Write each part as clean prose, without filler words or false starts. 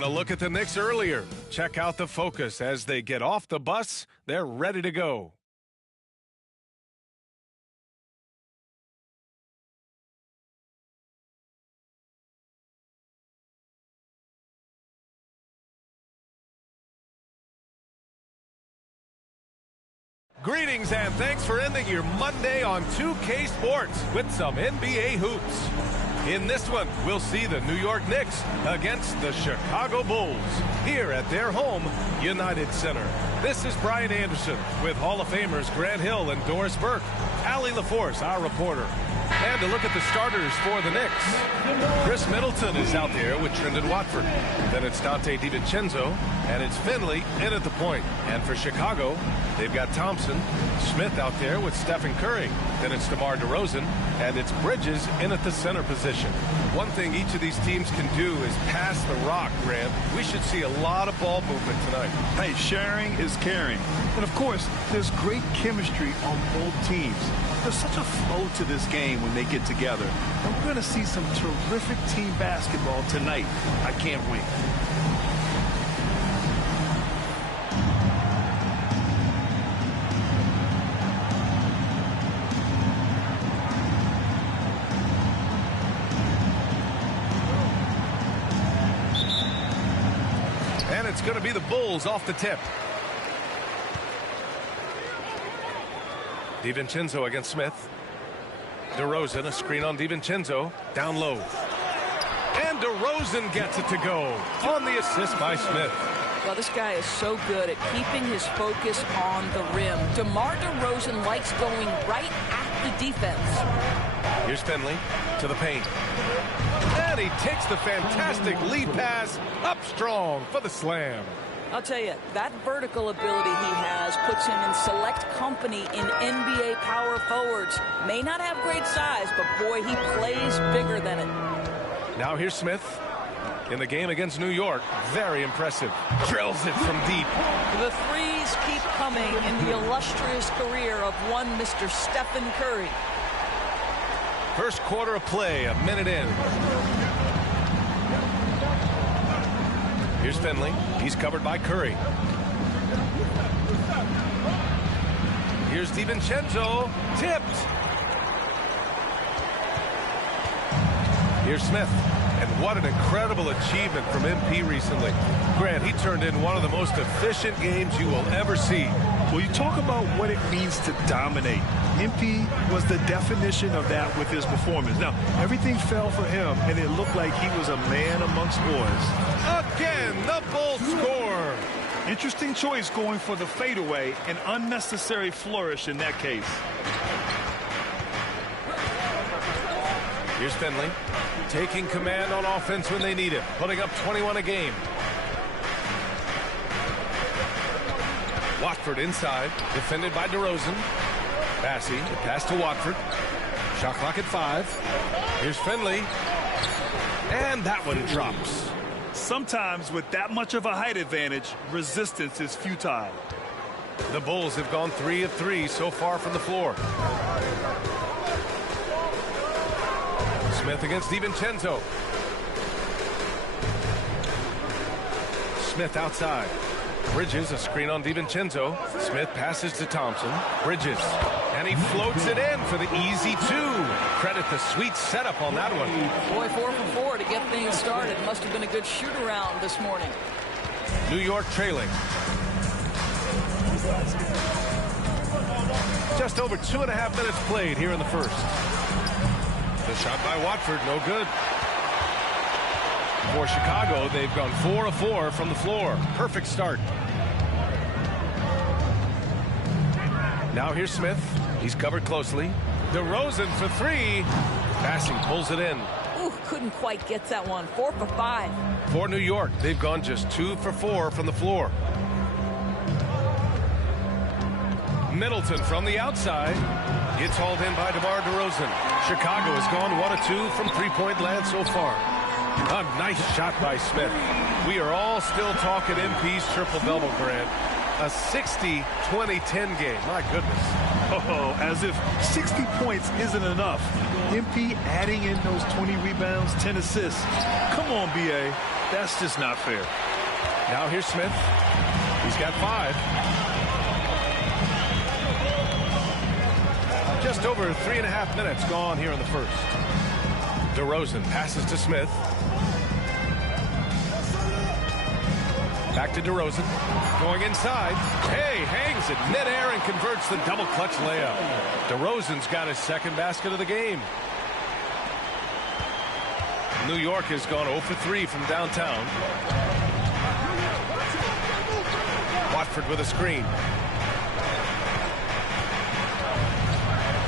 And a look at the Knicks earlier. Check out the focus as they get off the bus. They're ready to go. Greetings and thanks for ending your Monday on 2K Sports with some NBA hoops. In this one, we'll see the New York Knicks against the Chicago Bulls here at their home, United Center. This is Brian Anderson with Hall of Famers Grant Hill and Doris Burke. Allie LaForce, our reporter. And to look at the starters for the Knicks. Chris Middleton is out there with Trendon Watford. Then it's Donte DiVincenzo, and it's Finley in at the point. And for Chicago, they've got Thompson, Smith out there with Stephen Curry. Then it's DeMar DeRozan, and it's Bridges in at the center position. One thing each of these teams can do is pass the rock, Grant. We should see a lot of ball movement tonight. Hey, sharing is caring. And of course, there's great chemistry on both teams. There's such a flow to this game when they get together. And we're going to see some terrific team basketball tonight. I can't wait. And it's going to be the Bulls off the tip. DiVincenzo against Smith. DeRozan, a screen on DiVincenzo, down low. And DeRozan gets it to go on the assist by Smith. Well, this guy is so good at keeping his focus on the rim. DeMar DeRozan likes going right at the defense. Here's Finley to the paint. And he takes the fantastic lead pass up strong for the slam. I'll tell you, that vertical ability he has puts him in select company in NBA power forwards. May not have great size, but boy, he plays bigger than it. Now here's Smith in the game against New York. Very impressive. Drills it from deep. The threes keep coming in the illustrious career of one Mr. Stephen Curry. First quarter of play, a minute in. Here's Finley. He's covered by Curry. Here's DiVincenzo. Tipped. Here's Smith. And what an incredible achievement from MP recently. Grant, he turned in one of the most efficient games you will ever see. Well, you talk about what it means to dominate. MP was the definition of that with his performance. Now, everything fell for him, and it looked like he was a man amongst boys. Again, the Bulls score. Interesting choice going for the fadeaway, an unnecessary flourish in that case. Here's Finley, taking command on offense when they need it, putting up 21 a game. Watford inside, defended by DeRozan. Bassey, the pass to Watford. Shot clock at 5. Here's Finley. And that one drops. Sometimes with that much of a height advantage, resistance is futile. The Bulls have gone 3 of 3 so far from the floor. Smith against DiVincenzo. Smith outside. Bridges, a screen on DiVincenzo. Smith passes to Thompson. Bridges. And he floats it in for the easy 2. Credit the sweet setup on that one. Boy, 4 for 4 to get things started. Must have been a good shoot-around this morning. New York trailing. Just over 2.5 minutes played here in the first. The shot by Watford, no good. For Chicago, they've gone 4 of 4 from the floor. Perfect start. Now here's Smith. He's covered closely. DeRozan for 3. Passing pulls it in. Ooh, couldn't quite get that one. 4 for 5. For New York, they've gone just 2 for 4 from the floor. Middleton from the outside. Gets hauled in by DeMar DeRozan. Chicago has gone 1 of 2 from three-point land so far. A nice shot by Smith. We are all still talking MP's triple-double, Grant. A 60-20-10 game. My goodness. Oh, as if 60 points isn't enough. MP adding in those 20 rebounds, 10 assists. Come on, BA. That's just not fair. Now here's Smith. He's got 5. Just over 3.5 minutes gone here in the first. DeRozan passes to Smith. Back to DeRozan. Going inside. Hey, hangs it midair and converts the double clutch layup. DeRozan's got his second basket of the game. New York has gone 0 for 3 from downtown. Watford with a screen.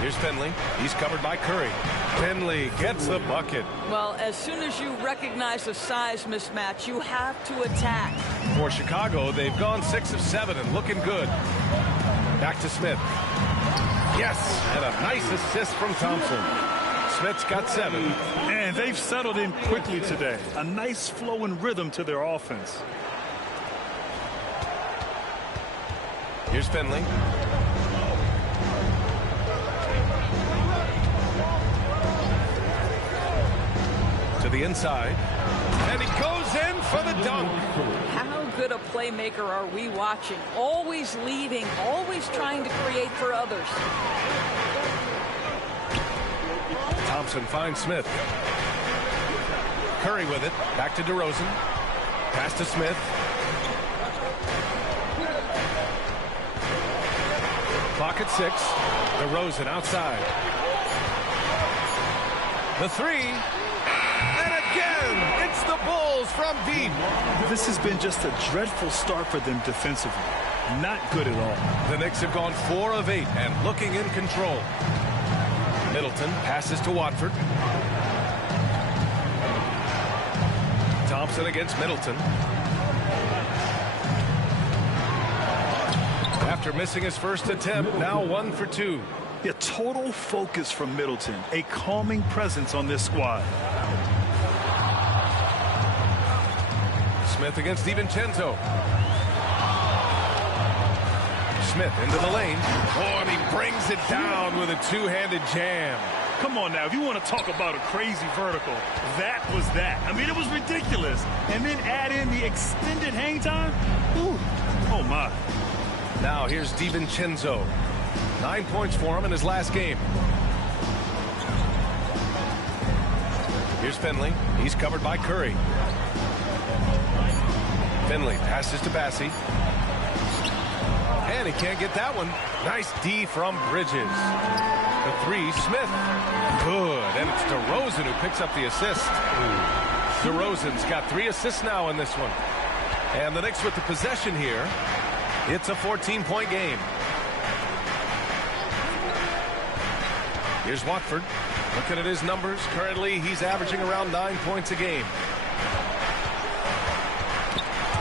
Here's Finley. He's covered by Curry. Finley gets the bucket. Well, as soon as you recognize the size mismatch, you have to attack. For Chicago, they've gone 6 of 7 and looking good. Back to Smith. Yes, and a nice assist from Thompson. Smith's got 7. And they've settled in quickly today. A nice flow and rhythm to their offense. Here's Finley. To the inside. And he goes in for the dunk. How good a playmaker are we watching? Always leading, always trying to create for others. Thompson finds Smith. Curry with it. Back to DeRozan. Pass to Smith. Clock at 6. DeRozan outside. The 3. And again, it's the Bulls from deep. This has been just a dreadful start for them defensively. Not good at all. The Knicks have gone 4 of 8 and looking in control. Middleton passes to Watford. Thompson against Middleton. After missing his first attempt, now 1 for 2. Yeah, total focus from Middleton. A calming presence on this squad. Smith against DiVincenzo. Smith into the lane. Oh, and he brings it down with a two-handed jam. Come on now, if you want to talk about a crazy vertical, that was that. I mean, it was ridiculous. And then add in the extended hang time. Ooh. Oh, my. Now here's DiVincenzo. 9 points for him in his last game. Here's Finley. He's covered by Curry. Finley passes to Bassey. And he can't get that one. Nice D from Bridges. The 3, Smith. Good. And it's DeRozan who picks up the assist. DeRozan's got 3 assists now in this one. And the Knicks with the possession here. It's a 14-point game. Here's Watford. Looking at his numbers. Currently, he's averaging around 9 points a game.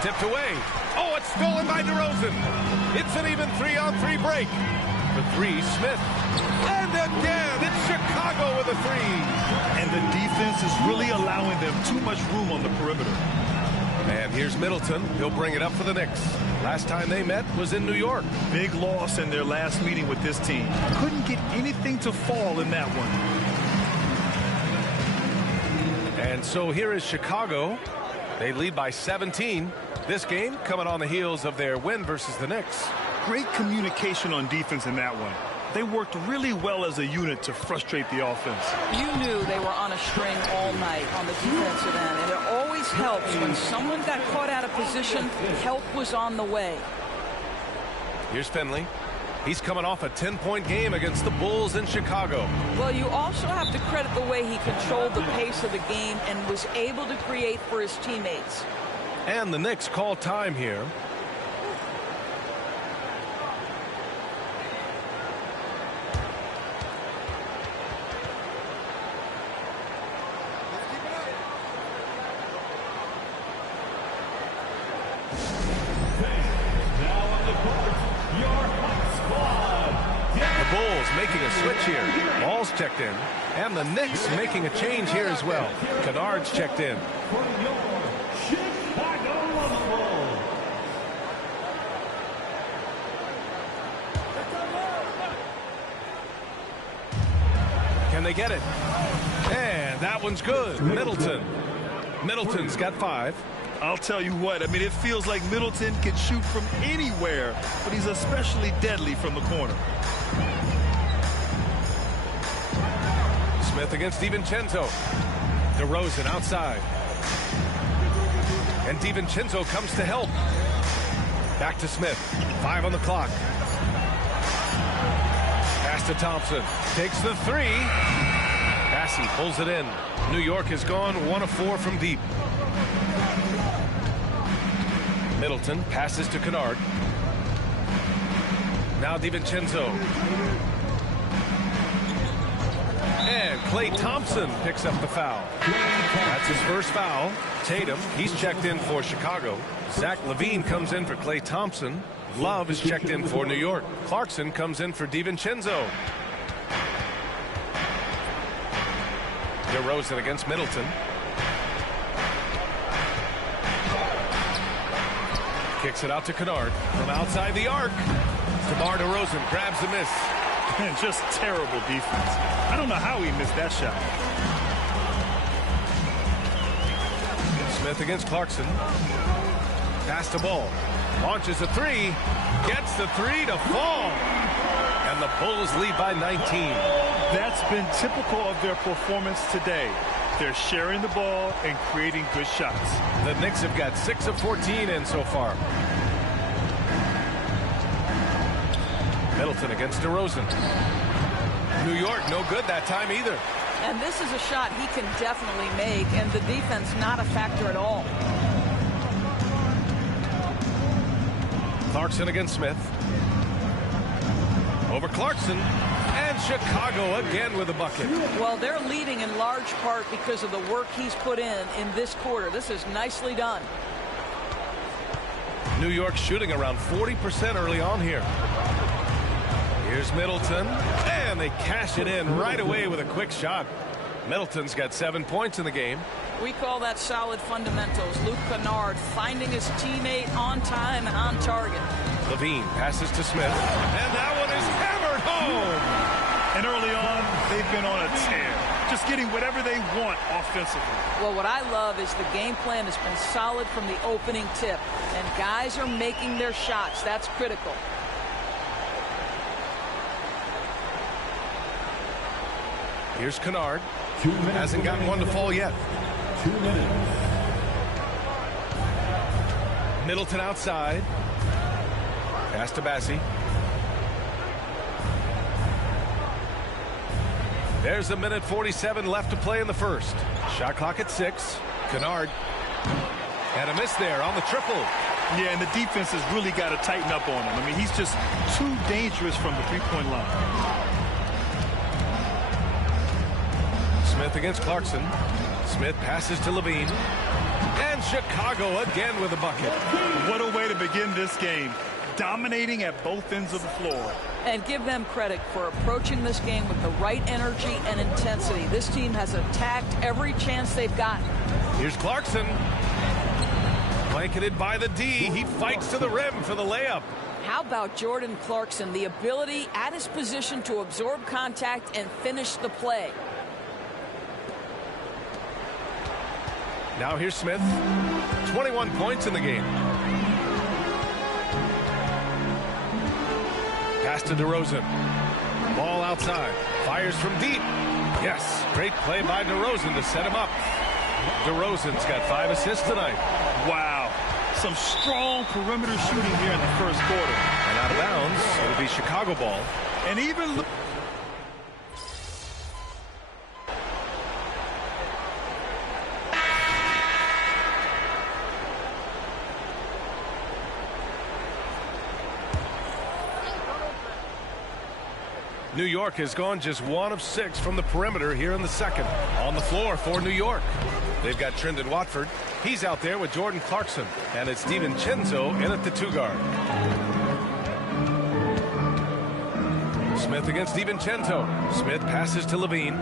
Tipped away. Oh, it's stolen by DeRozan. It's an even 3-on-3 break. The 3, Smith. And again, it's Chicago with a 3. And the defense is really allowing them too much room on the perimeter. And here's Middleton. He'll bring it up for the Knicks. Last time they met was in New York. Big loss in their last meeting with this team. Couldn't get anything to fall in that one. And so here is Chicago. They lead by 17. This game coming on the heels of their win versus the Knicks. Great communication on defense in that one. They worked really well as a unit to frustrate the offense. You knew they were on a string all night on the defensive end, and it always helps when someone got caught out of position, help was on the way. Here's Finley. He's coming off a 10-point game against the Bulls in Chicago. Well, you also have to credit the way he controlled the pace of the game and was able to create for his teammates. And the Knicks call time here. The Bulls making a switch here. Ball's checked in. And the Knicks making a change here as well. Kennard's checked in. Can they get it? And that one's good. Middleton. Middleton's got 5. I'll tell you what, I mean, it feels like Middleton can shoot from anywhere, but he's especially deadly from the corner. Smith against DiVincenzo. DeRozan outside. And DiVincenzo comes to help. Back to Smith. 5 on the clock. Pass to Thompson. Takes the 3. Bassey pulls it in. New York has gone 1 of 4 from deep. Middleton passes to Kennard. Now DiVincenzo. And Klay Thompson picks up the foul. That's his first foul. Tatum, he's checked in for Chicago. Zach LaVine comes in for Klay Thompson. Love is checked in for New York. Clarkson comes in for DiVincenzo. DeRozan against Middleton. Kicks it out to Kennard from outside the arc. DeMar DeRozan grabs the miss. And just terrible defense. I don't know how he missed that shot. Smith against Clarkson. Pass to Ball. Launches a 3. Gets the 3 to fall. And the Bulls lead by 19. That's been typical of their performance today. They're sharing the ball and creating good shots. The Knicks have got 6 of 14 in so far. Middleton against DeRozan. New York no good that time either. And this is a shot he can definitely make, and the defense not a factor at all. Clarkson against Smith. Over Clarkson. And Chicago again with a bucket. Well, they're leading in large part because of the work he's put in this quarter. This is nicely done. New York shooting around 40% early on here. Here's Middleton. And they cash it in right away with a quick shot. Middleton's got 7 points in the game. We call that solid fundamentals. Luke Kennard finding his teammate on time and on target. LaVine passes to Smith. And that one is hammered home. And early on, they've been on a tear. Just getting whatever they want offensively. Well, what I love is the game plan has been solid from the opening tip. And guys are making their shots. That's critical. Here's Kennard. Hasn't gotten one to fall yet. 2 minutes. Middleton outside. Pass to Bassey. There's a minute 47 left to play in the first. Shot clock at 6. Kennard. And a miss there on the triple. Yeah, and the defense has really got to tighten up on him. I mean, he's just too dangerous from the three-point line. Smith against Clarkson. Smith passes to LaVine. And Chicago again with a bucket. What a way to begin this game. Dominating at both ends of the floor. And give them credit for approaching this game with the right energy and intensity. This team has attacked every chance they've gotten. Here's Clarkson. Blanketed by the D. He fights to the rim for the layup. How about Jordan Clarkson? The ability at his position to absorb contact and finish the play. Now here's Smith. 21 points in the game. Pass to DeRozan. Ball outside. Fires from deep. Yes, great play by DeRozan to set him up. DeRozan's got 5 assists tonight. Wow. Some strong perimeter shooting here in the first quarter. And out of bounds, it'll be Chicago ball. And even... New York has gone just 1 of 6 from the perimeter here in the second. On the floor for New York. They've got Trendon Watford. He's out there with Jordan Clarkson. And it's DiVincenzo in at the 2 guard. Smith against DiVincenzo. Smith passes to LaVine.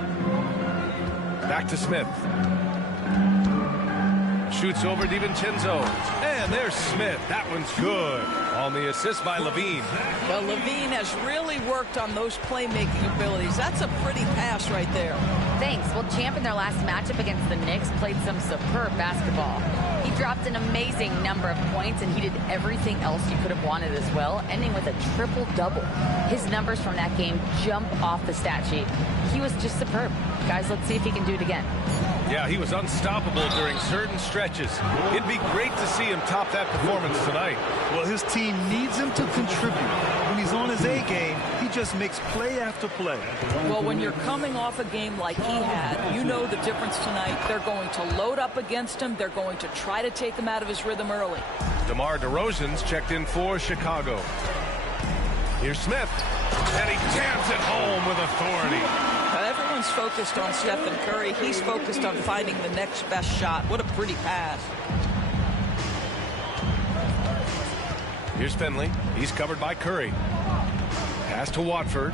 Back to Smith. Shoots over DiVincenzo. And there's Smith. That one's good. On the assist by Levine. Well, Levine has really worked on those playmaking abilities. That's a pretty pass right there. Thanks. Well, Champ in their last matchup against the Knicks played some superb basketball. He dropped an amazing number of points, and he did everything else you could have wanted as well, ending with a triple-double. His numbers from that game jump off the stat sheet. He was just superb. Guys, let's see if he can do it again. Yeah, he was unstoppable during certain stretches. It'd be great to see him top that performance tonight. Well, his team needs him to contribute. When he's on his A game, he just makes play after play. Well, when you're coming off a game like he had, you know the difference tonight. They're going to load up against him. They're going to try to take him out of his rhythm early. DeMar DeRozan's checked in for Chicago. Here's Smith. And he jams it home with authority. Everyone's focused on Stephen Curry. He's focused on finding the next best shot. What a pretty pass. Here's Finley. He's covered by Curry. Pass to Watford.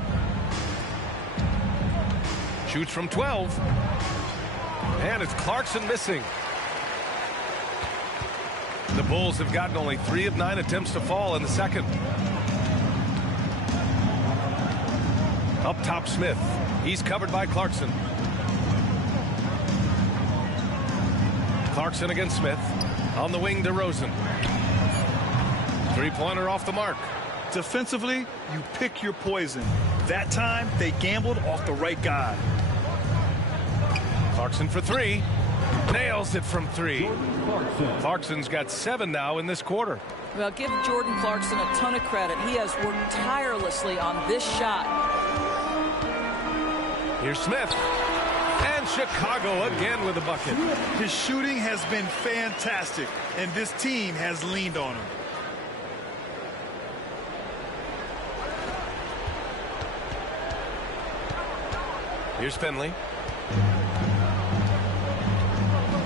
Shoots from 12. And it's Clarkson missing. The Bulls have gotten only 3 of 9 attempts to fall in the second. Up top, Smith. He's covered by Clarkson. Clarkson against Smith. On the wing, DeRozan. Three-pointer off the mark. Defensively, you pick your poison. That time, they gambled off the right guy. Clarkson for 3. Nails it from 3. Clarkson's got 7 now in this quarter. Well, give Jordan Clarkson a ton of credit. He has worked tirelessly on this shot. Here's Smith. And Chicago again with a bucket. His shooting has been fantastic, and this team has leaned on him. Here's Finley.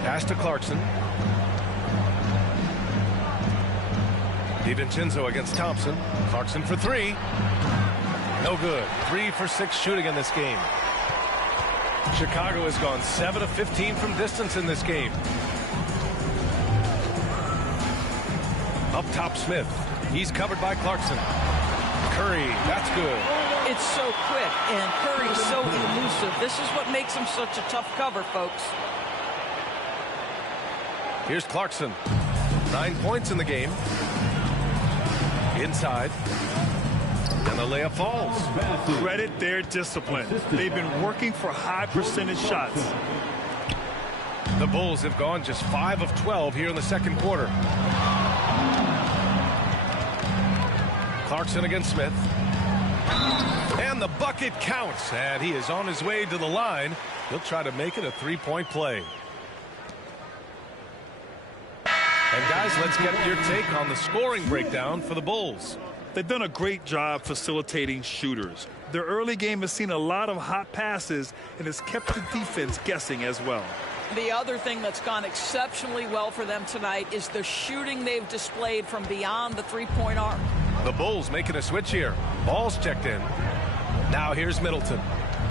Pass to Clarkson. DiVincenzo against Thompson. Clarkson for 3. No good. 3 for 6 shooting in this game. Chicago has gone 7 of 15 from distance in this game. Up top, Smith. He's covered by Clarkson. Curry, that's good. It's so quick, and Curry's so elusive. This is what makes him such a tough cover, folks. Here's Clarkson. 9 points in the game. Inside. And the layup falls. Credit their discipline. They've been working for high percentage shots. The Bulls have gone just 5 of 12 here in the second quarter. Clarkson against Smith. And the bucket counts. And he is on his way to the line. He'll try to make it a 3-point play. And guys, let's get your take on the scoring breakdown for the Bulls. They've done a great job facilitating shooters. Their early game has seen a lot of hot passes and has kept the defense guessing as well. The other thing that's gone exceptionally well for them tonight is the shooting they've displayed from beyond the three-point arc. The Bulls making a switch here. Ball's checked in. Now here's Middleton.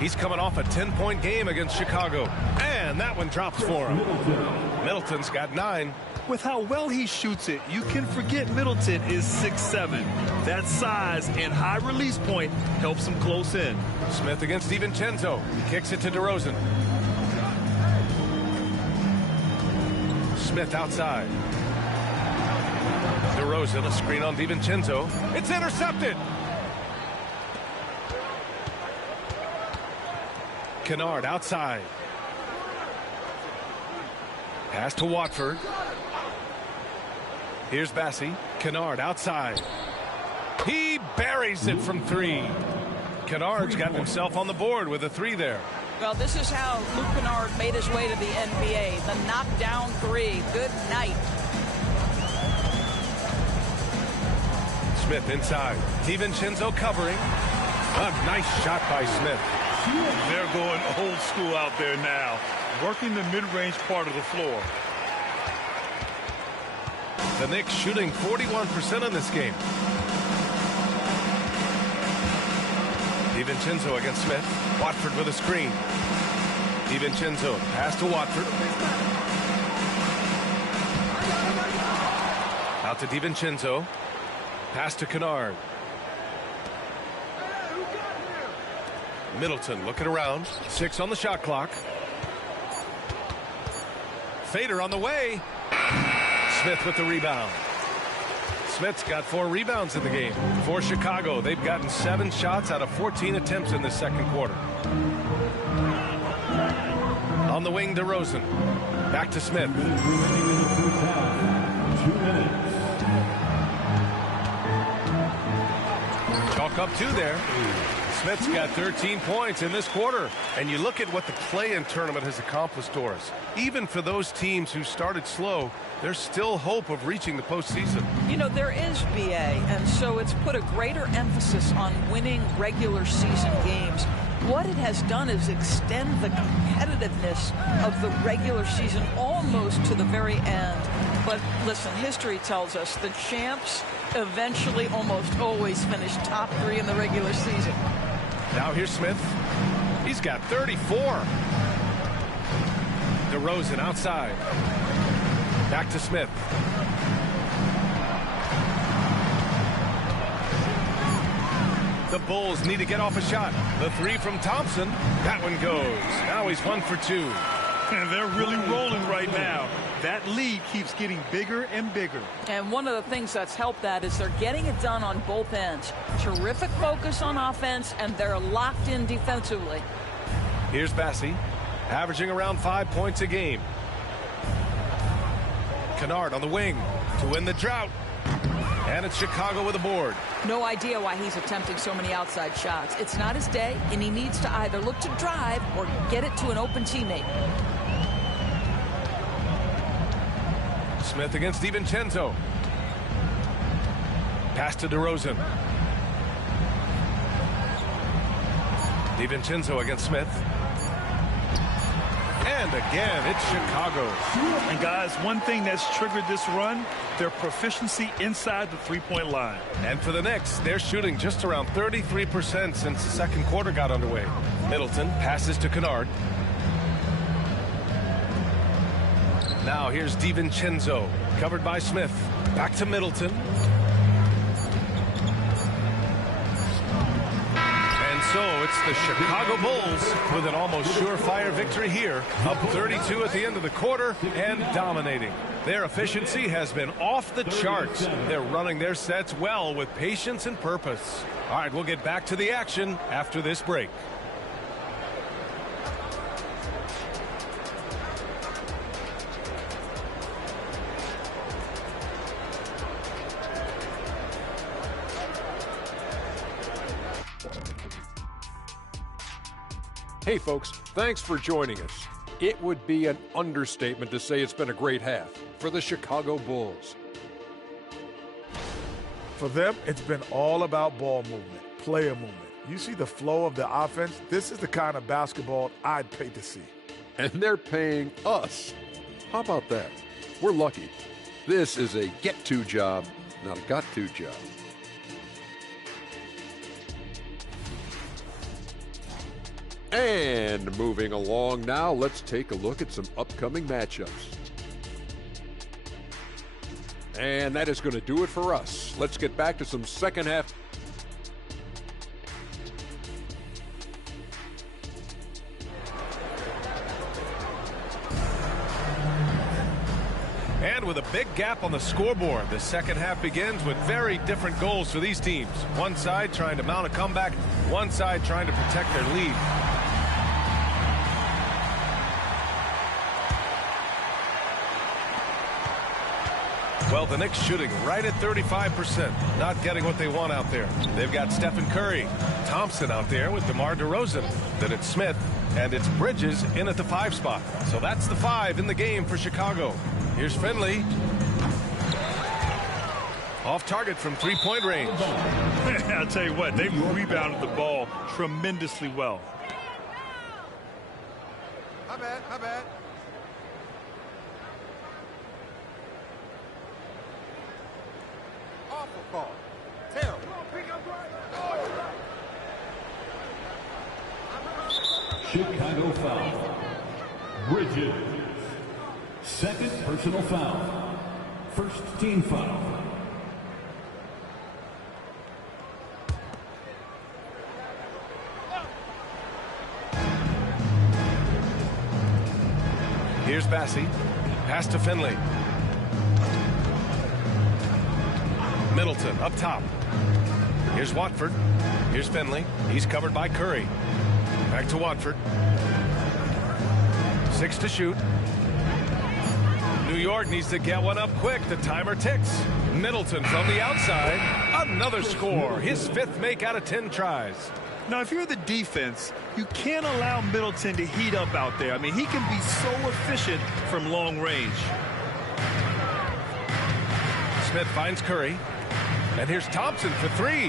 He's coming off a 10-point game against Chicago. And that one drops for him. Middleton's got 9. With how well he shoots it, you can forget Middleton is 6'7". That size and high release point helps him close in. Smith against DiVincenzo. He kicks it to DeRozan. Smith outside. DeRozan, a screen on DiVincenzo. It's intercepted. Kennard outside. Pass to Watford. Here's Bassie. Kennard outside. He buries it from 3. Kennard's got himself on the board with a 3 there. Well, this is how Luke Kennard made his way to the NBA. The knockdown 3. Good night. Smith inside. DiVincenzo covering. A nice shot by Smith. They're going old school out there now, working the mid-range part of the floor. The Knicks shooting 41% in this game. DiVincenzo against Smith. Watford with a screen. DiVincenzo pass to Watford. Out to DiVincenzo. Pass to Kennard. Middleton looking around. 6 on the shot clock. Fader on the way. Smith with the rebound. Smith's got 4 rebounds in the game. For Chicago, they've gotten 7 shots out of 14 attempts in the second quarter. On the wing, DeRozan. Back to Smith. 2 minutes. Chalk up 2 there. Smith's got 13 points in this quarter. And you look at what the play-in tournament has accomplished, Doris. Even for those teams who started slow, there's still hope of reaching the postseason. You know, there is BA, and so it's put a greater emphasis on winning regular season games. What it has done is extend the competitiveness of the regular season almost to the very end. But listen, history tells us the champs eventually almost always finish top 3 in the regular season. Now here's Smith. He's got 34. DeRozan outside. Back to Smith. The Bulls need to get off a shot. The 3 from Thompson. That one goes. Now he's 1 for 2. And they're really rolling right now. That lead keeps getting bigger and bigger. And one of the things that's helped that is they're getting it done on both ends. Terrific focus on offense, and they're locked in defensively. Here's Bassey, averaging around 5 points a game. Kennard on the wing to win the drought. And it's Chicago with a board. No idea why he's attempting so many outside shots. It's not his day, and he needs to either look to drive or get it to an open teammate. Smith against DiVincenzo. Pass to DeRozan. DiVincenzo against Smith. And again, it's Chicago. And guys, one thing that's triggered this run, their proficiency inside the three-point line. And for the Knicks, they're shooting just around 33% since the second quarter got underway. Middleton passes to Kennard. Now here's DiVincenzo, covered by Smith. Back to Middleton. And so it's the Chicago Bulls with an almost surefire victory here, up 32 at the end of the quarter and dominating. Their efficiency has been off the charts. They're running their sets well with patience and purpose. All right, we'll get back to the action after this break. Hey folks, thanks for joining us. It would be an understatement to say it's been a great half for the Chicago Bulls. For them, it's been all about ball movement, player movement. You see the flow of the offense? This is the kind of basketball I'd pay to see. And they're paying us. How about that? We're lucky. This is a get-to job, not a got-to job. And moving along now, let's take a look at some upcoming matchups. And that is going to do it for us. Let's get back to some second half. And with a big gap on the scoreboard, the second half begins with very different goals for these teams. One side trying to mount a comeback, one side trying to protect their lead. Well, the Knicks shooting right at 35%, not getting what they want out there. They've got Stephen Curry, Thompson out there with DeMar DeRozan. Then it's Smith, and it's Bridges in at the 5 spot. So that's the 5 in the game for Chicago. Here's Finley. Off target from three-point range. I'll tell you what, they've rebounded the ball tremendously well. My bad. Awful call. Terrible. Chicago foul. Bridges. Second personal foul. First team foul. Here's Bassey. Pass to Finley. Middleton up top. Here's Watford. Here's Finley. He's covered by Curry. Back to Watford. 6 to shoot. New York needs to get one up quick. The timer ticks. Middleton from the outside. Another score. His 5th make out of 10 tries. Now, if you're the defense, you can't allow Middleton to heat up out there. I mean, he can be so efficient from long range. Smith finds Curry. And here's Thompson for 3.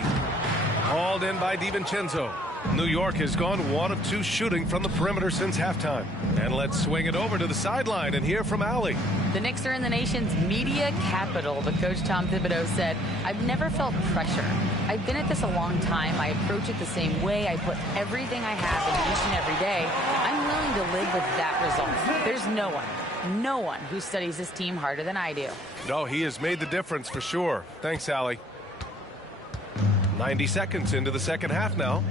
Hauled in by DiVincenzo. New York has gone 1 of 2 shooting from the perimeter since halftime. And let's swing it over to the sideline and hear from Allie. The Knicks are in the nation's media capital, but Coach Tom Thibodeau said, "I've never felt pressure. I've been at this a long time. I approach it the same way. I put everything I have in each and every day. I'm willing to live with that result. There's no one who studies this team harder than I do." No, he has made the difference for sure. Thanks, Allie. 90 seconds into the second half now.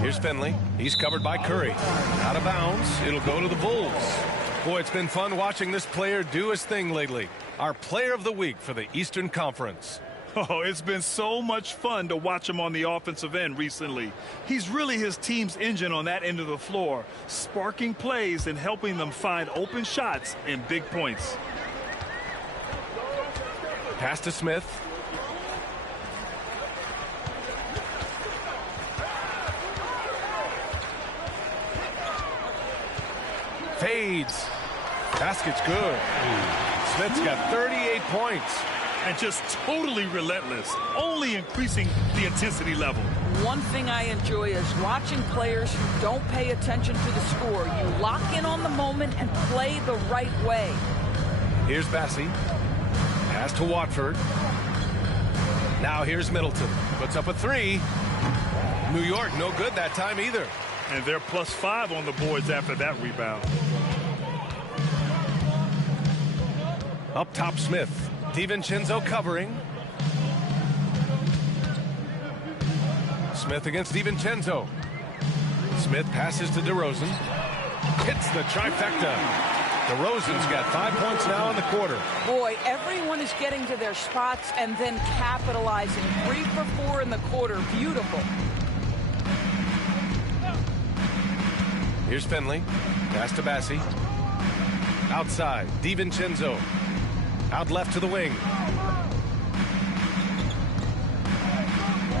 Here's Finley. He's covered by Curry. Out of bounds. It'll go to the Bulls. Boy, it's been fun watching this player do his thing lately. Our player of the week for the Eastern Conference. Oh, it's been so much fun to watch him on the offensive end recently. He's really his team's engine on that end of the floor, sparking plays and helping them find open shots and big points. Pass to Smith. Fades. Basket's good. Smith's got 38 points. And just totally relentless, only increasing the intensity level. One thing I enjoy is watching players who don't pay attention to the score. You lock in on the moment and play the right way. Here's Bassey. Pass to Watford. Now here's Middleton. Puts up a 3. New York no good that time either. And they're +5 on the boards after that rebound. Up top Smith. DiVincenzo covering. Smith against DiVincenzo. Smith passes to DeRozan. Hits the trifecta. DeRozan's got 5 points now in the quarter. Boy, everyone is getting to their spots and then capitalizing. 3 for 4 in the quarter. Beautiful. Here's Finley. Pass to Bassey. Outside. DiVincenzo. Out left to the wing.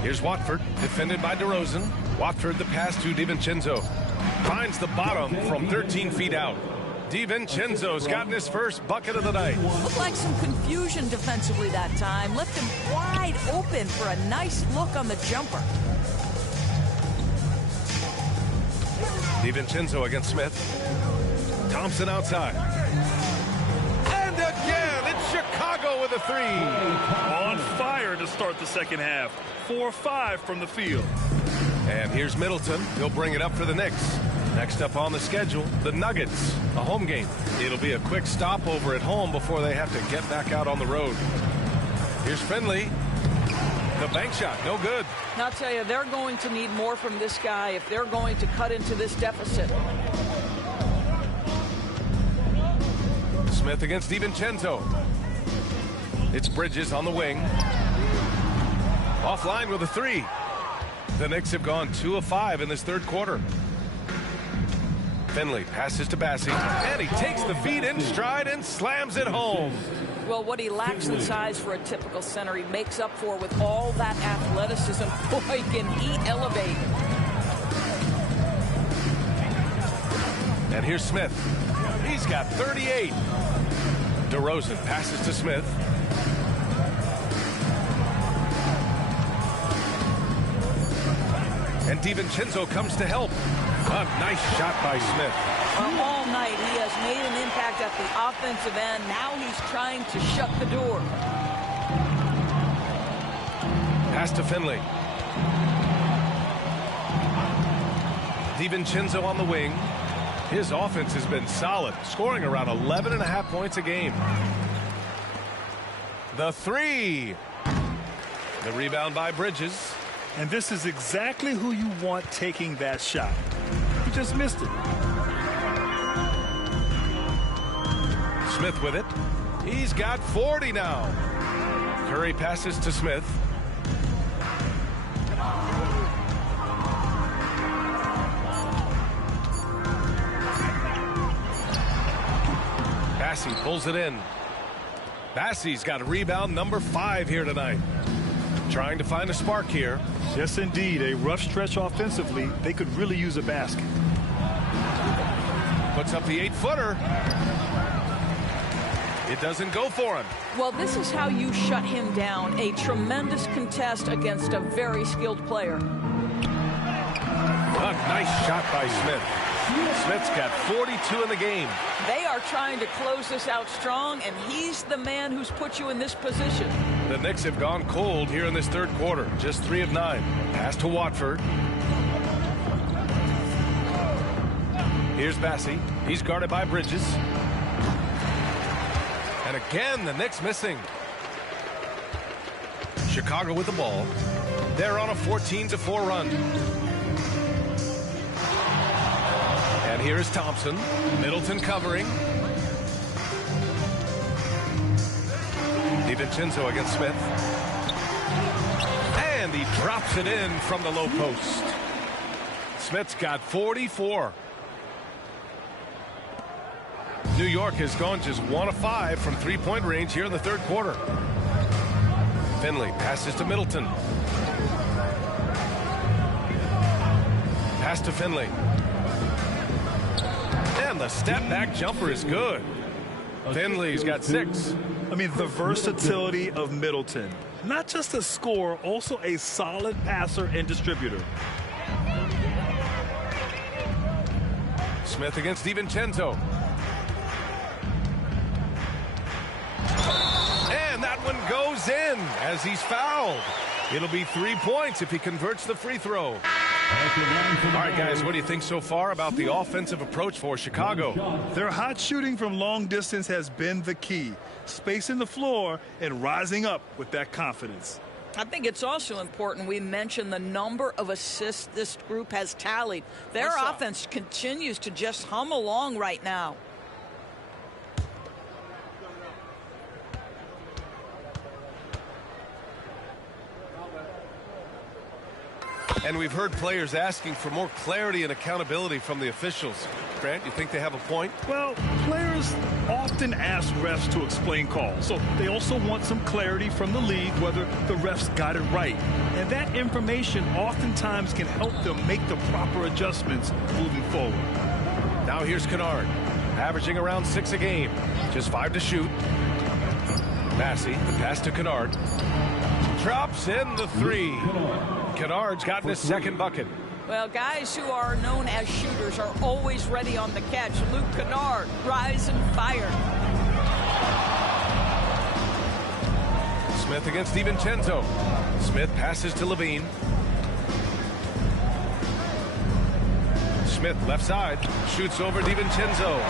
Here's Watford. Defended by DeRozan. Watford the pass to DiVincenzo. Finds the bottom from 13 feet out. DiVincenzo's gotten his first bucket of the night. Looked like some confusion defensively that time. Left him wide open for a nice look on the jumper. DiVincenzo against Smith. Thompson outside. And again, it's Chicago with a 3. On fire to start the second half. 4-5 from the field. And here's Middleton. He'll bring it up for the Knicks. Next up on the schedule, the Nuggets, a home game. It'll be a quick stopover at home before they have to get back out on the road. Here's Finley. The bank shot, no good. Now, I'll tell you, they're going to need more from this guy if they're going to cut into this deficit. Smith against DiVincenzo. It's Bridges on the wing. Offline with a 3. The Knicks have gone 2 of 5 in this third quarter. Finley passes to Bassey, and he takes the feed in stride and slams it home. Well, what he lacks in size for a typical center, he makes up for with all that athleticism. Boy, can he elevate. And here's Smith. He's got 38. DeRozan passes to Smith. And DiVincenzo comes to help. A nice shot by Smith. Well, all night he has made an impact at the offensive end. Now he's trying to shut the door. Pass to Finley. DiVincenzo on the wing. His offense has been solid, scoring around 11.5 points a game. The 3. The rebound by Bridges. And this is exactly who you want taking that shot. He just missed it. Smith with it. He's got 40 now. Curry passes to Smith. Bassey pulls it in. Bassey's got rebound number 5 here tonight. Trying to find a spark here. Yes, indeed. A rough stretch offensively. They could really use a basket. Puts up the 8-footer. It doesn't go for him. Well, this is how you shut him down. A tremendous contest against a very skilled player. A nice shot by Smith. Smith's got 42 in the game. They are trying to close this out strong, and he's the man who's put you in this position. The Knicks have gone cold here in this third quarter. Just 3 of 9. Pass to Watford. Here's Bassey. He's guarded by Bridges. And again, the Knicks missing. Chicago with the ball. They're on a 14-4 run. And here's Thompson. Middleton covering. DiVincenzo against Smith. And he drops it in from the low post. Smith's got 44. New York has gone just 1 of 5 from 3-point range here in the third quarter. Finley passes to Middleton. Pass to Finley. And the step-back jumper is good. Finley's got 6. I mean, the versatility of Middleton. Not just a scorer, also a solid passer and distributor. Smith against DiVincenzo. And that one goes in as he's fouled. It'll be 3 points if he converts the free throw. All right, guys, what do you think so far about the offensive approach for Chicago? Their hot shooting from long distance has been the key. Spacing the floor and rising up with that confidence. I think it's also important we mention the number of assists this group has tallied. Their offense continues to just hum along right now. And we've heard players asking for more clarity and accountability from the officials. Grant, you think they have a point? Well, players often ask refs to explain calls, so they also want some clarity from the league whether the refs got it right. And that information oftentimes can help them make the proper adjustments moving forward. Now here's Kennard, averaging around 6 a game. Just 5 to shoot. Bassey, the pass to Kennard. Drops in the 3. Kennard's gotten his second bucket. Well, guys who are known as shooters are always ready on the catch. Luke Kennard, rise and fire. Smith against DiVincenzo. Smith passes to Levine. Smith left side, shoots over DiVincenzo.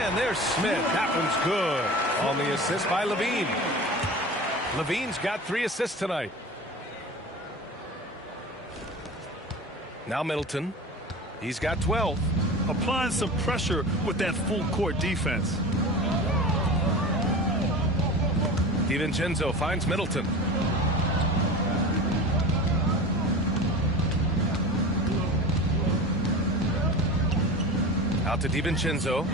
And there's Smith. That one's good on the assist by Levine. Levine's got 3 assists tonight. Now Middleton. He's got 12. Applying some pressure with that full court defense. DiVincenzo finds Middleton. Out to DiVincenzo.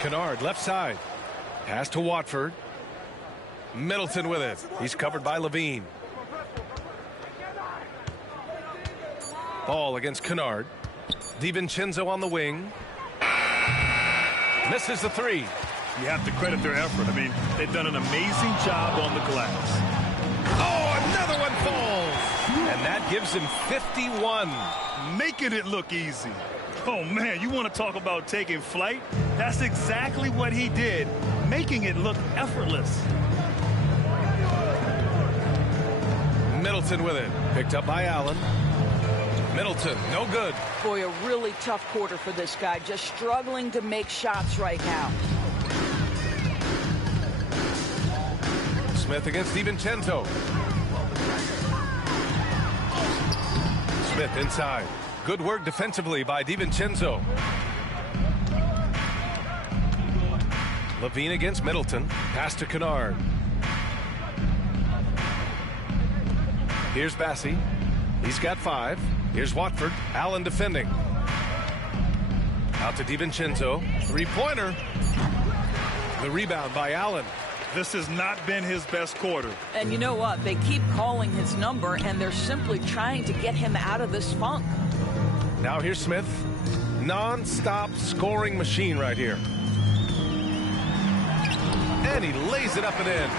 Kennard left side. Pass to Watford. Middleton with it. He's covered by Levine. Ball against Kennard. DiVincenzo on the wing. Misses the 3. You have to credit their effort. I mean, they've done an amazing job on the glass. Oh, another one falls. And that gives him 51. Making it look easy. Oh, man, you want to talk about taking flight? That's exactly what he did, making it look effortless. Middleton with it. Picked up by Allen. Middleton, no good. Boy, a really tough quarter for this guy. Just struggling to make shots right now. Smith against DiVincenzo. Smith inside. Good work defensively by DiVincenzo. Levine against Middleton. Pass to Kennard. Here's Bassi. He's got 5. Here's Watford. Allen defending. Out to DiVincenzo. Three-pointer. The rebound by Allen. This has not been his best quarter. And you know what? They keep calling his number, and they're simply trying to get him out of this funk. Now here's Smith. Non-stop scoring machine right here. And he lays it up and in.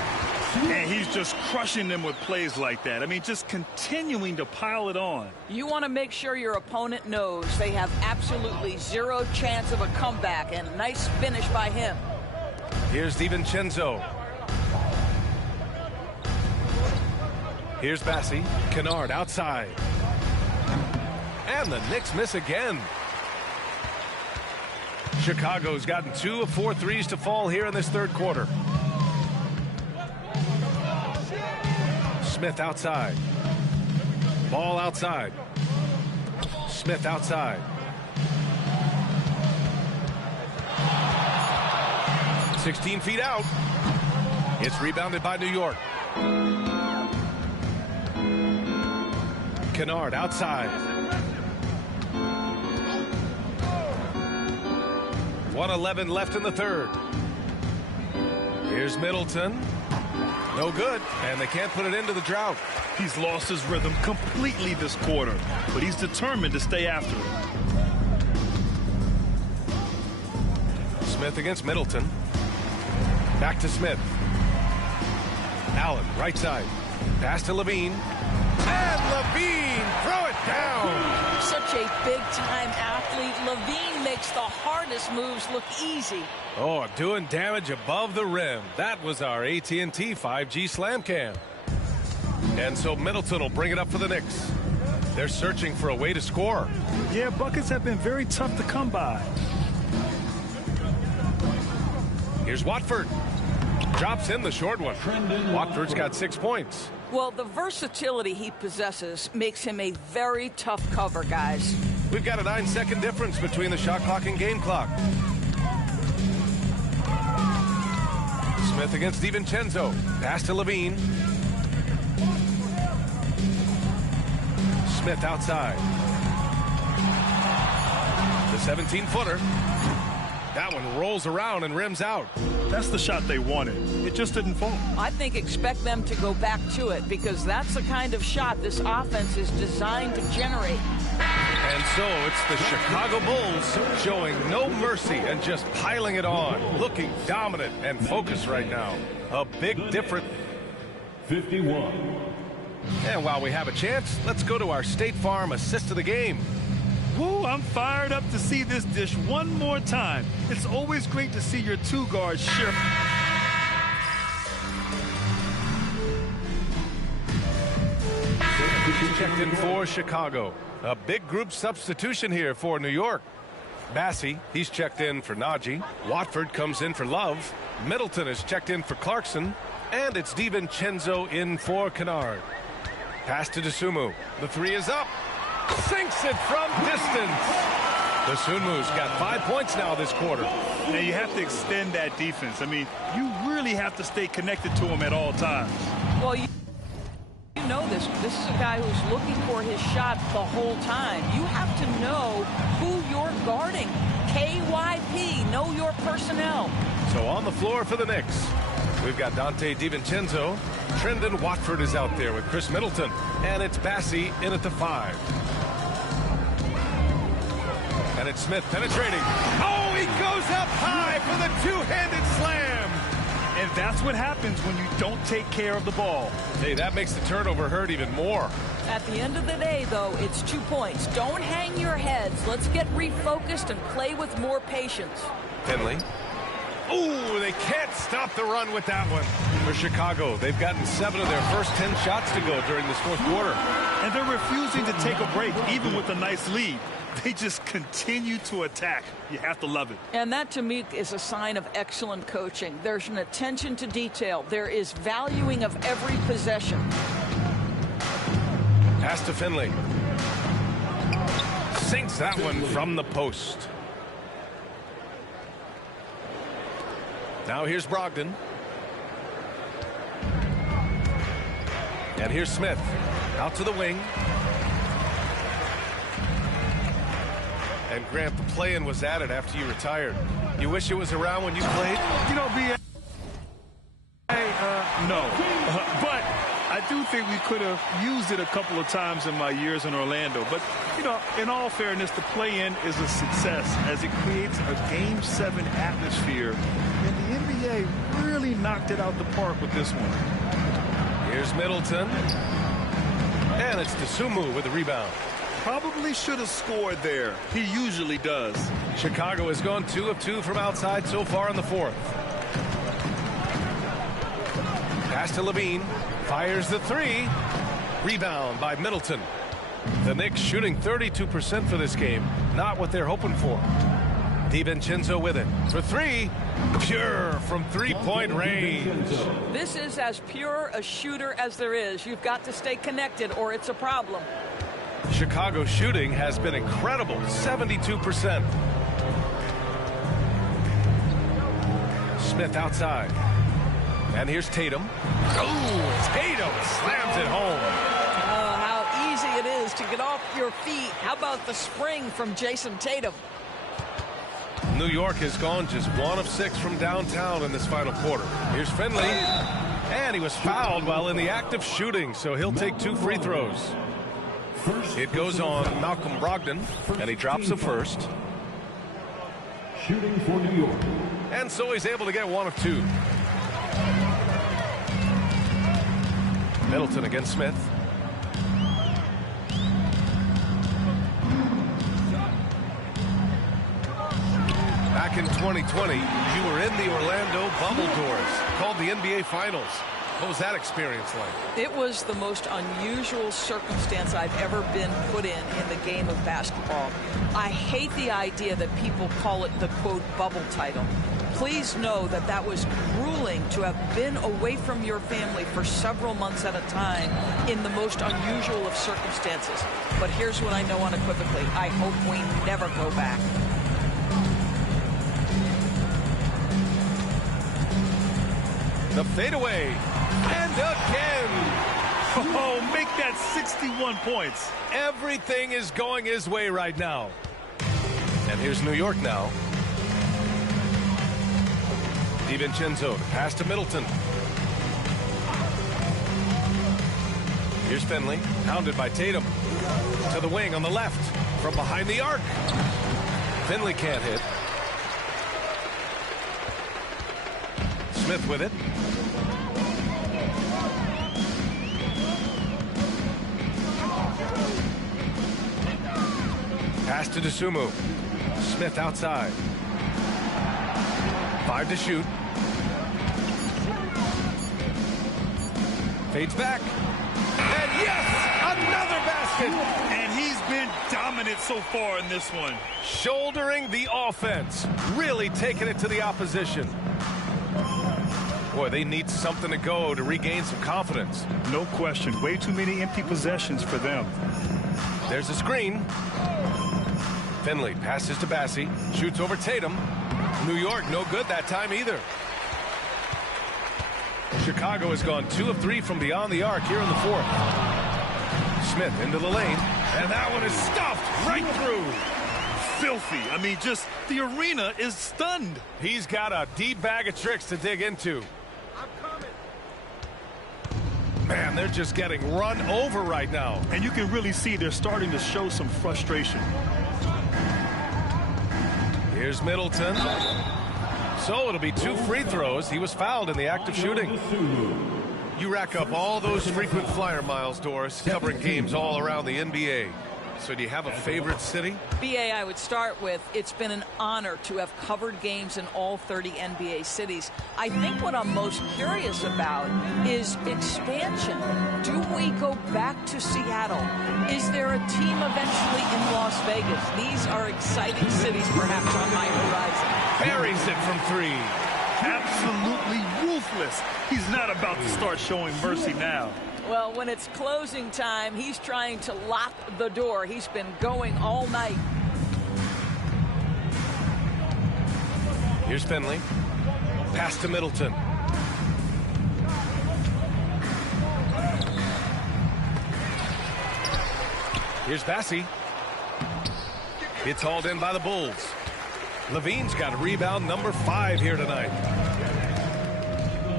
And he's just crushing them with plays like that. I mean, just continuing to pile it on. You want to make sure your opponent knows they have absolutely zero chance of a comeback, and a nice finish by him. Here's DiVincenzo. Here's Bassi. Kennard outside. And the Knicks miss again. Chicago's gotten 2 of 4 threes to fall here in this third quarter. Smith outside. Ball outside. Smith outside. "16 feet out. It's rebounded by New York. Kennard outside. 1:11 left in the third. Here's Middleton. No good, and they can't put it into the drought. He's lost his rhythm completely this quarter, but he's determined to stay after it. Smith against Middleton. Back to Smith. Allen, right side. Pass to Levine. And Levine, throw it down. Such a big-time athlete. Levine makes the hardest moves look easy. Oh, doing damage above the rim. That was our AT&T 5G Slam Cam. And so Middleton will bring it up for the Knicks. They're searching for a way to score. Yeah, buckets have been very tough to come by. Here's Watford. Drops in the short one. Watford's got 6 points. Well, the versatility he possesses makes him a very tough cover, guys. We've got a 9-second difference between the shot clock and game clock. Smith against DiVincenzo. Pass to Levine. Smith outside. The 17-footer. That one rolls around and rims out. That's the shot they wanted. It just didn't fall. I think expect them to go back to it, because that's the kind of shot this offense is designed to generate. And so it's the Chicago Bulls showing no mercy and just piling it on. Looking dominant and focused right now. A big difference. 51. And while we have a chance, let's go to our State Farm assist of the game. Woo, I'm fired up to see this dish one more time. It's always great to see your two guards shift. Checked in for Chicago. A big group substitution here for New York. Bassi, he's checked in for Naji. Watford comes in for Love. Middleton is checked in for Clarkson. And it's DiVincenzo in for Kennard. Pass to Dosunmu. The three is up. Sinks it from distance. Dosunmu's got 5 points now this quarter. Now you have to extend that defense. I mean, you really have to stay connected to him at all times. Well, you know this. This is a guy who's looking for his shot the whole time. You have to know who you're guarding. KYP, know your personnel. So on the floor for the Knicks, we've got Donte DiVincenzo. Trendon Watford is out there with Chris Middleton. And it's Bassi in at the 5. And it's Smith penetrating. Oh, he goes up high for the two-handed slam. And that's what happens when you don't take care of the ball. Hey, that makes the turnover hurt even more. At the end of the day, though, it's 2 points. Don't hang your heads. Let's get refocused and play with more patience. Finley. Ooh, they can't stop the run with that one. For Chicago, they've gotten 7 of their first 10 shots to go during this fourth quarter. And they're refusing to take a break, even with a nice lead. They just continue to attack. You have to love it. And that, to me, is a sign of excellent coaching. There's an attention to detail. There is valuing of every possession. Pass to Finley. Sinks that one from the post. Now here's Brogdon. And here's Smith. Out to the wing. And Grant, the play-in was added after you retired. You wish it was around when you played? You know, no. But I do think we could have used it a couple of times in my years in Orlando. But, you know, in all fairness, the play-in is a success as it creates a Game 7 atmosphere. And the NBA really knocked it out the park with this one. Here's Middleton. And it's Dosunmu with the rebound. Probably should have scored there. He usually does. Chicago has gone 2 of 2 from outside so far in the fourth. Pass to Levine. Fires the 3. Rebound by Middleton. The Knicks shooting 32% for this game. Not what they're hoping for. DiVincenzo with it. For 3. Pure from three-point range. This is as pure a shooter as there is. You've got to stay connected or it's a problem. Chicago shooting has been incredible. 72%. Smith outside. And here's Tatum. Oh, Tatum slams it home. Oh, how easy it is to get off your feet. How about the spring from Jason Tatum? New York has gone just 1 of 6 from downtown in this final quarter. Here's Finley. And he was fouled while in the act of shooting, so he'll take 2 free throws. It goes on Malcolm Brogdon, and he drops the first. Shooting for New York. And so he's able to get 1 of 2. Middleton against Smith. Back in 2020, you were in the Orlando bubble doors, called the NBA Finals. What was that experience like? It was the most unusual circumstance I've ever been put in the game of basketball. I hate the idea that people call it the, quote, bubble title. Please know that that was grueling to have been away from your family for several months at a time in the most unusual of circumstances. But here's what I know unequivocally. I hope we never go back. The fadeaway. And again. Oh, make that 61 points. Everything is going his way right now. And here's New York now. DiVincenzo, the pass to Middleton. Here's Finley, hounded by Tatum. To the wing on the left, from behind the arc. Finley can't hit. Smith with it. Pass to Dosunmu. Smith outside. 5 to shoot. Fades back. And yes! Another basket! And he's been dominant so far in this one. Shouldering the offense. Really taking it to the opposition. Boy, they need something to go to regain some confidence. No question. Way too many empty possessions for them. There's a screen. Finley passes to Bassey. Shoots over Tatum. New York no good that time either. Chicago has gone 2 of 3 from beyond the arc here in the fourth. Smith into the lane. And that one is stuffed right through. Filthy. I mean, just the arena is stunned. He's got a deep bag of tricks to dig into. I'm coming. Man, they're just getting run over right now. And you can really see they're starting to show some frustration. Here's Middleton. So it'll be 2 free throws. He was fouled in the act of shooting. You rack up all those frequent flyer miles, Doris, covering games all around the NBA. So do you have a favorite city? BA, I would start with, it's been an honor to have covered games in all 30 NBA cities. I think what I'm most curious about is expansion. Do we go back to Seattle? Is there a team eventually in Las Vegas? These are exciting cities perhaps on my horizon. Buries it from 3. Absolutely ruthless. He's not about to start showing mercy now. Well, when it's closing time, he's trying to lock the door. He's been going all night. Here's Finley. Pass to Middleton. Here's Bassey. It's hauled in by the Bulls. Levine's got rebound number 5 here tonight.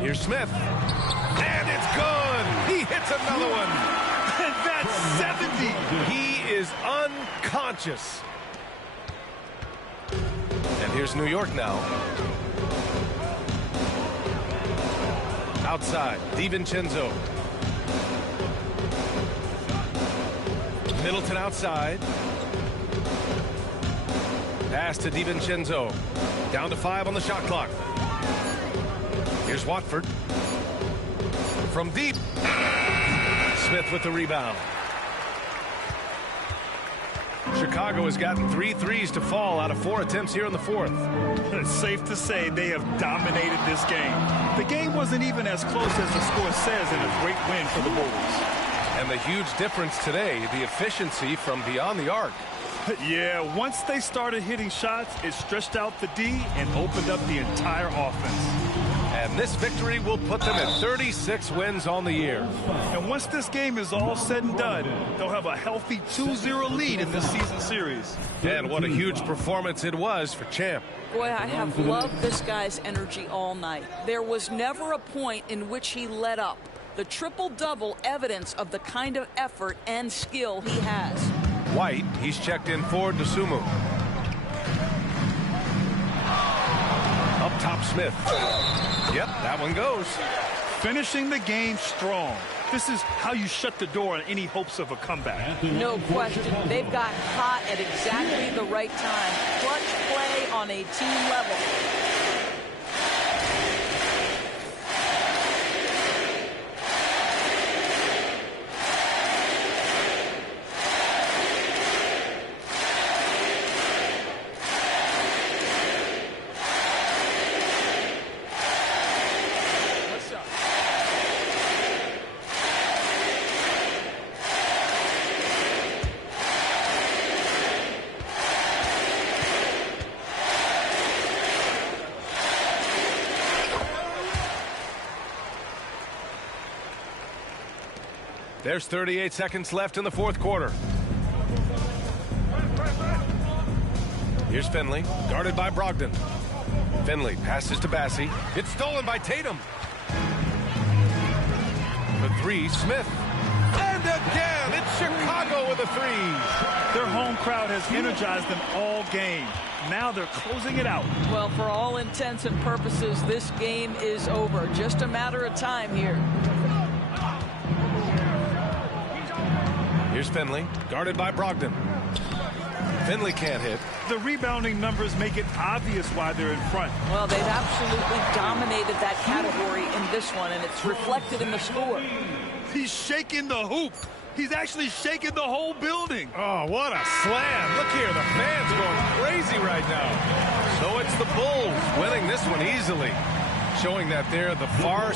Here's Smith. And it's good. He hits another one. And that's 70. He is unconscious. And here's New York now. Outside, DiVincenzo. Middleton outside. Pass to DiVincenzo. Down to 5 on the shot clock. Here's Watford. From deep. Smith with the rebound. Chicago has gotten 3 threes to fall out of 4 attempts here in the 4th. It's safe to say they have dominated this game. The game wasn't even as close as the score says, and a great win for the Bulls. And the huge difference today, the efficiency from beyond the arc. Yeah, once they started hitting shots, it stretched out the D and opened up the entire offense. And this victory will put them at 36 wins on the year. And once this game is all said and done, they'll have a healthy 2-0 lead in this season series. And what a huge performance it was for Champ. Boy, I have loved this guy's energy all night. There was never a point in which he let up. The triple-double evidence of the kind of effort and skill he has. White, he's checked in for Dosunmu. Up top, Smith. Yep, that one goes. Finishing the game strong. This is how you shut the door on any hopes of a comeback. No question. They've got hot at exactly the right time. Clutch play on a team level. There's 38 seconds left in the 4th quarter. Here's Finley, guarded by Brogdon. Finley passes to Bassey. It's stolen by Tatum. The 3, Smith. And again, it's Chicago with a 3. Their home crowd has energized them all game. Now they're closing it out. Well, for all intents and purposes, this game is over. Just a matter of time here. Here's Finley, guarded by Brogdon. Finley can't hit. The rebounding numbers make it obvious why they're in front. Well, they've absolutely dominated that category in this one, and it's reflected in the score. He's shaking the hoop. He's actually shaking the whole building. Oh, what a slam. Look here, the fans going crazy right now. So it's the Bulls winning this one easily, showing that they're the far...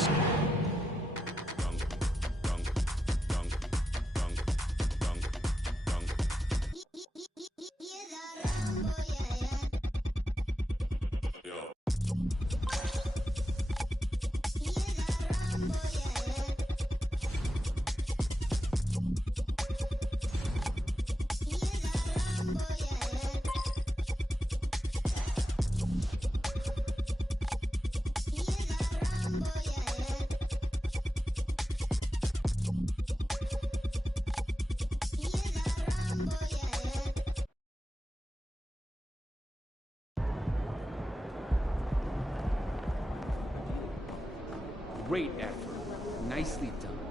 Great effort. Nicely done.